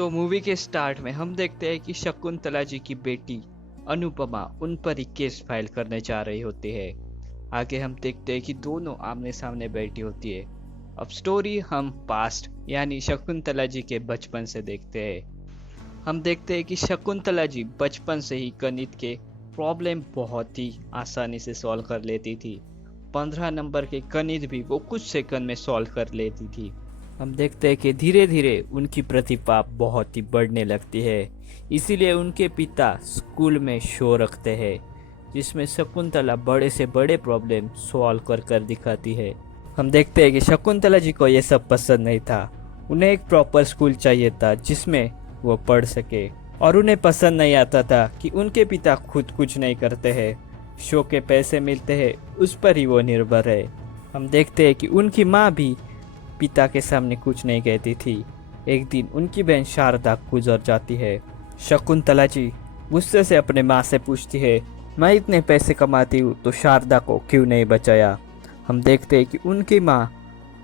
तो मूवी के स्टार्ट में हम देखते हैं कि शकुंतला जी की बेटी अनुपमा उन पर ही केस फाइल करने जा रही होती है। आगे हम देखते हैं कि दोनों आमने सामने बैठी होती है। अब स्टोरी हम पास्ट यानी शकुंतला जी के बचपन से देखते हैं। हम देखते हैं कि शकुंतला जी बचपन से ही गणित के प्रॉब्लम बहुत ही आसानी से सॉल्व कर लेती थी। 15 नंबर के गणित भी वो कुछ सेकंड में सॉल्व कर लेती थी। हम देखते हैं कि धीरे धीरे उनकी प्रतिभा बहुत ही बढ़ने लगती है। इसीलिए उनके पिता स्कूल में शो रखते हैं जिसमें शकुंतला बड़े से बड़े प्रॉब्लम सॉल्व कर कर दिखाती है। हम देखते हैं कि शकुंतला जी को ये सब पसंद नहीं था। उन्हें एक प्रॉपर स्कूल चाहिए था जिसमें वो पढ़ सके, और उन्हें पसंद नहीं आता था कि उनके पिता खुद कुछ नहीं करते हैं, शो के पैसे मिलते हैं उस पर ही वो निर्भर है। हम देखते हैं कि उनकी माँ भी पिता के सामने कुछ नहीं कहती थी। एक दिन उनकी बहन शारदा गुजर जाती है। शकुंतला जी गुस्से से अपने माँ से पूछती है, मैं इतने पैसे कमाती हूँ तो शारदा को क्यों नहीं बचाया। हम देखते हैं कि उनकी माँ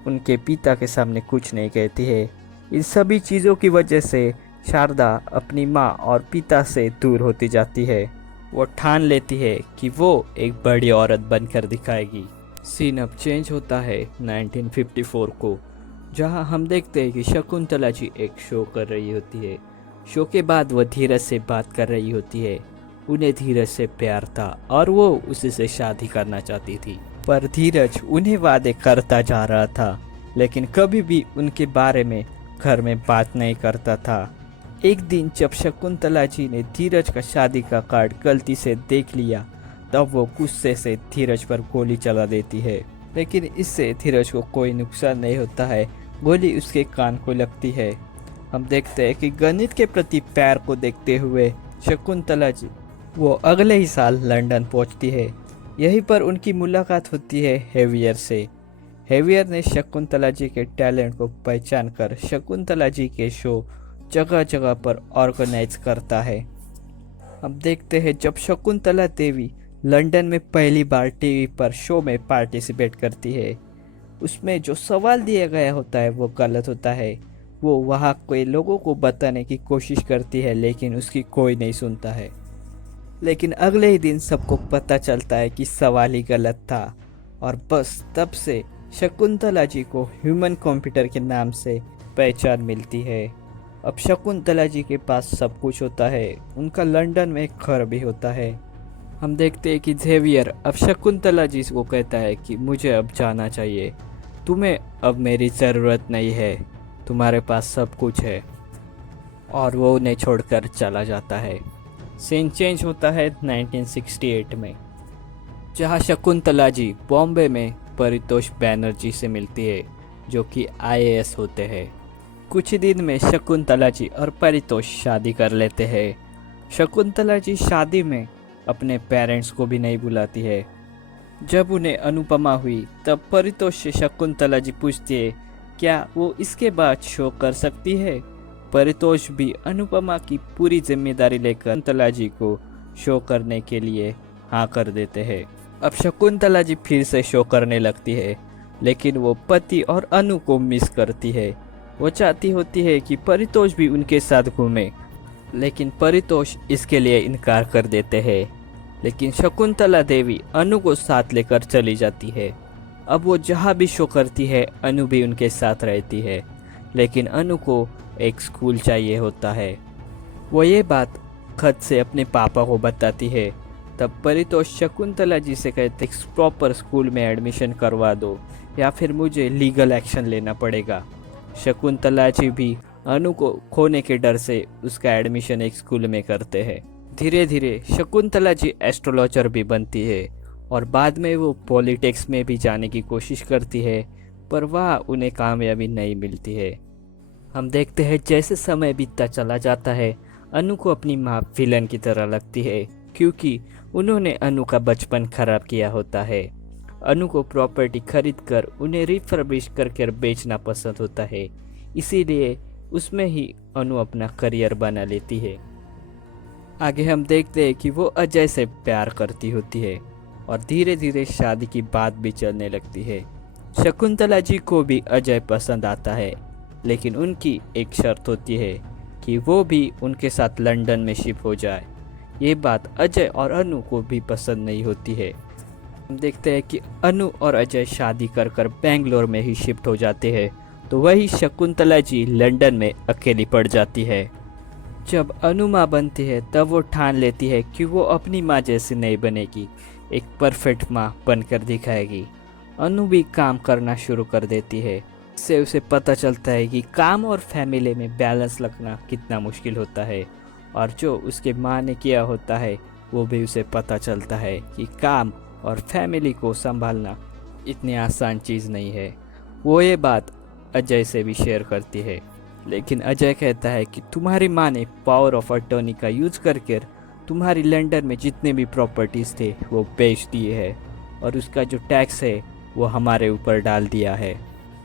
उनके पिता के सामने कुछ नहीं कहती है। इन सभी चीज़ों की वजह से शारदा अपनी माँ और पिता से दूर होती जाती है। वो ठान लेती है कि वो एक बड़ी औरत बनकर दिखाएगी। सीन अब चेंज होता है 1954 को, जहां हम देखते हैं कि शकुंतला जी एक शो कर रही होती है। शो के बाद वह धीरज से बात कर रही होती है। उन्हें धीरज से प्यार था और वो उसी से शादी करना चाहती थी, पर धीरज उन्हें वादे करता जा रहा था लेकिन कभी भी उनके बारे में घर में बात नहीं करता था। एक दिन जब शकुंतला जी ने धीरज का शादी का कार्ड गलती से देख लिया तब वो गुस्से से धीरज पर गोली चला देती है, लेकिन इससे धीरज को कोई नुकसान नहीं होता है। गोली उसके कान को लगती है। हम देखते हैं कि गणित के प्रति प्यार को देखते हुए शकुंतला जी वो अगले ही साल लंदन पहुंचती है। यहीं पर उनकी मुलाकात होती है हेवियर से। हेवियर ने शकुंतला जी के टैलेंट को पहचान कर शकुंतला जी के शो जगह जगह पर ऑर्गेनाइज करता है। हम देखते हैं जब शकुंतला देवी लंदन में पहली बार टीवी पर शो में पार्टिसिपेट करती है, उसमें जो सवाल दिया गया होता है वो गलत होता है। वो वहाँ के लोगों को बताने की कोशिश करती है लेकिन उसकी कोई नहीं सुनता है। लेकिन अगले ही दिन सबको पता चलता है कि सवाल ही गलत था, और बस तब से शकुंतला जी को ह्यूमन कंप्यूटर के नाम से पहचान मिलती है। अब शकुंतला जी के पास सब कुछ होता है, उनका लंदन में एक घर भी होता है। हम देखते हैं कि जेवियर अब शकुंतला जी को कहता है कि मुझे अब जाना चाहिए, तुम्हें अब मेरी ज़रूरत नहीं है, तुम्हारे पास सब कुछ है, और वो उन्हें छोड़कर चला जाता है। सीन चेंज होता है 1968 में, जहाँ शकुंतला जी बॉम्बे में परितोष बैनर्जी से मिलती है जो कि आईएएस होते हैं। कुछ ही दिन में शकुंतला जी और परितोष शादी कर लेते हैं। शकुंतला जी शादी में अपने पेरेंट्स को भी नहीं बुलाती है। जब उन्हें अनुपमा हुई तब परितोष से शकुंतला जी पूछती है क्या वो इसके बाद शो कर सकती है। परितोष भी अनुपमा की पूरी जिम्मेदारी लेकर शकुंतला जी को शो करने के लिए हाँ कर देते हैं। अब शकुंतला जी फिर से शो करने लगती है, लेकिन वो पति और अनु को मिस करती है। वो चाहती होती है कि परितोष भी उनके साथ घूमे, लेकिन परितोष इसके लिए इनकार कर देते हैं। लेकिन शकुंतला देवी अनु को साथ लेकर चली जाती है। अब वो जहाँ भी शो करती है अनु भी उनके साथ रहती है, लेकिन अनु को एक स्कूल चाहिए होता है। वो ये बात खत से अपने पापा को बताती है। तब परितोष शकुंतला जी से कहते प्रॉपर स्कूल में एडमिशन करवा दो या फिर मुझे लीगल एक्शन लेना पड़ेगा। शकुंतला जी भी अनु को खोने के डर से उसका एडमिशन एक स्कूल में करते हैं। धीरे धीरे शकुंतला जी एस्ट्रोलॉजर भी बनती है और बाद में वो पॉलिटिक्स में भी जाने की कोशिश करती है, पर वह उन्हें कामयाबी नहीं मिलती है। हम देखते हैं जैसे समय बीतता चला जाता है अनु को अपनी माँ विलन की तरह लगती है, क्योंकि उन्होंने अनु का बचपन खराब किया होता है। अनु को प्रॉपर्टी खरीद कर उन्हें रिफर्बिश करके बेचना पसंद होता है, इसीलिए उसमें ही अनु अपना करियर बना लेती है। आगे हम देखते हैं कि वो अजय से प्यार करती होती है और धीरे धीरे शादी की बात भी चलने लगती है। शकुंतला जी को भी अजय पसंद आता है, लेकिन उनकी एक शर्त होती है कि वो भी उनके साथ लंदन में शिफ्ट हो जाए। ये बात अजय और अनु को भी पसंद नहीं होती है। हम देखते हैं कि अनु और अजय शादी कर कर बेंगलोर में ही शिफ्ट हो जाते हैं, तो वही शकुंतला जी लंदन में अकेली पड़ जाती है। जब अनु माँ बनती है तब वो ठान लेती है कि वो अपनी माँ जैसी नहीं बनेगी, एक परफेक्ट माँ बनकर दिखाएगी। अनु भी काम करना शुरू कर देती है। इससे उसे पता चलता है कि काम और फैमिली में बैलेंस रखना कितना मुश्किल होता है, और जो उसके माँ ने किया होता है वो भी उसे पता चलता है कि काम और फैमिली को संभालना इतनी आसान चीज़ नहीं है। वो ये बात अजय से भी शेयर करती है, लेकिन अजय कहता है कि तुम्हारी माँ ने पावर ऑफ अटॉर्नी का यूज करके तुम्हारी लंदन में जितने भी प्रॉपर्टीज़ थे वो बेच दिए हैं, और उसका जो टैक्स है वो हमारे ऊपर डाल दिया है।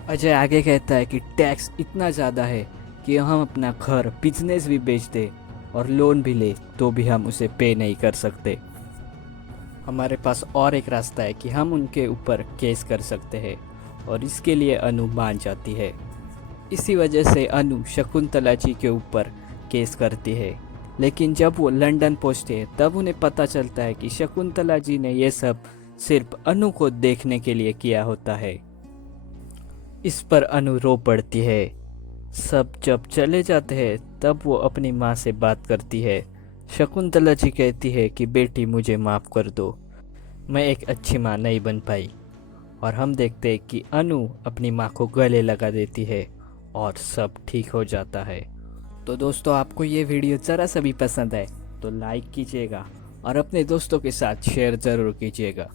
अजय आगे कहता है कि टैक्स इतना ज़्यादा है कि हम अपना घर, बिजनेस भी बेच दें और लोन भी ले तो भी हम उसे पे नहीं कर सकते। हमारे पास और एक रास्ता है कि हम उनके ऊपर केस कर सकते हैं, और इसके लिए अनु मान जाती है। इसी वजह से अनु शकुंतला जी के ऊपर केस करती है। लेकिन जब वो लंदन पहुंचते हैं तब उन्हें पता चलता है कि शकुंतला जी ने ये सब सिर्फ अनु को देखने के लिए किया होता है। इस पर अनु रो पड़ती है। सब जब चले जाते हैं तब वो अपनी माँ से बात करती है। शकुंतला जी कहती है कि बेटी मुझे माफ़ कर दो, मैं एक अच्छी माँ नहीं बन पाई। और हम देखते हैं कि अनु अपनी माँ को गले लगा देती है और सब ठीक हो जाता है। तो दोस्तों, आपको ये वीडियो ज़रा सा भी पसंद है तो लाइक कीजिएगा और अपने दोस्तों के साथ शेयर ज़रूर कीजिएगा।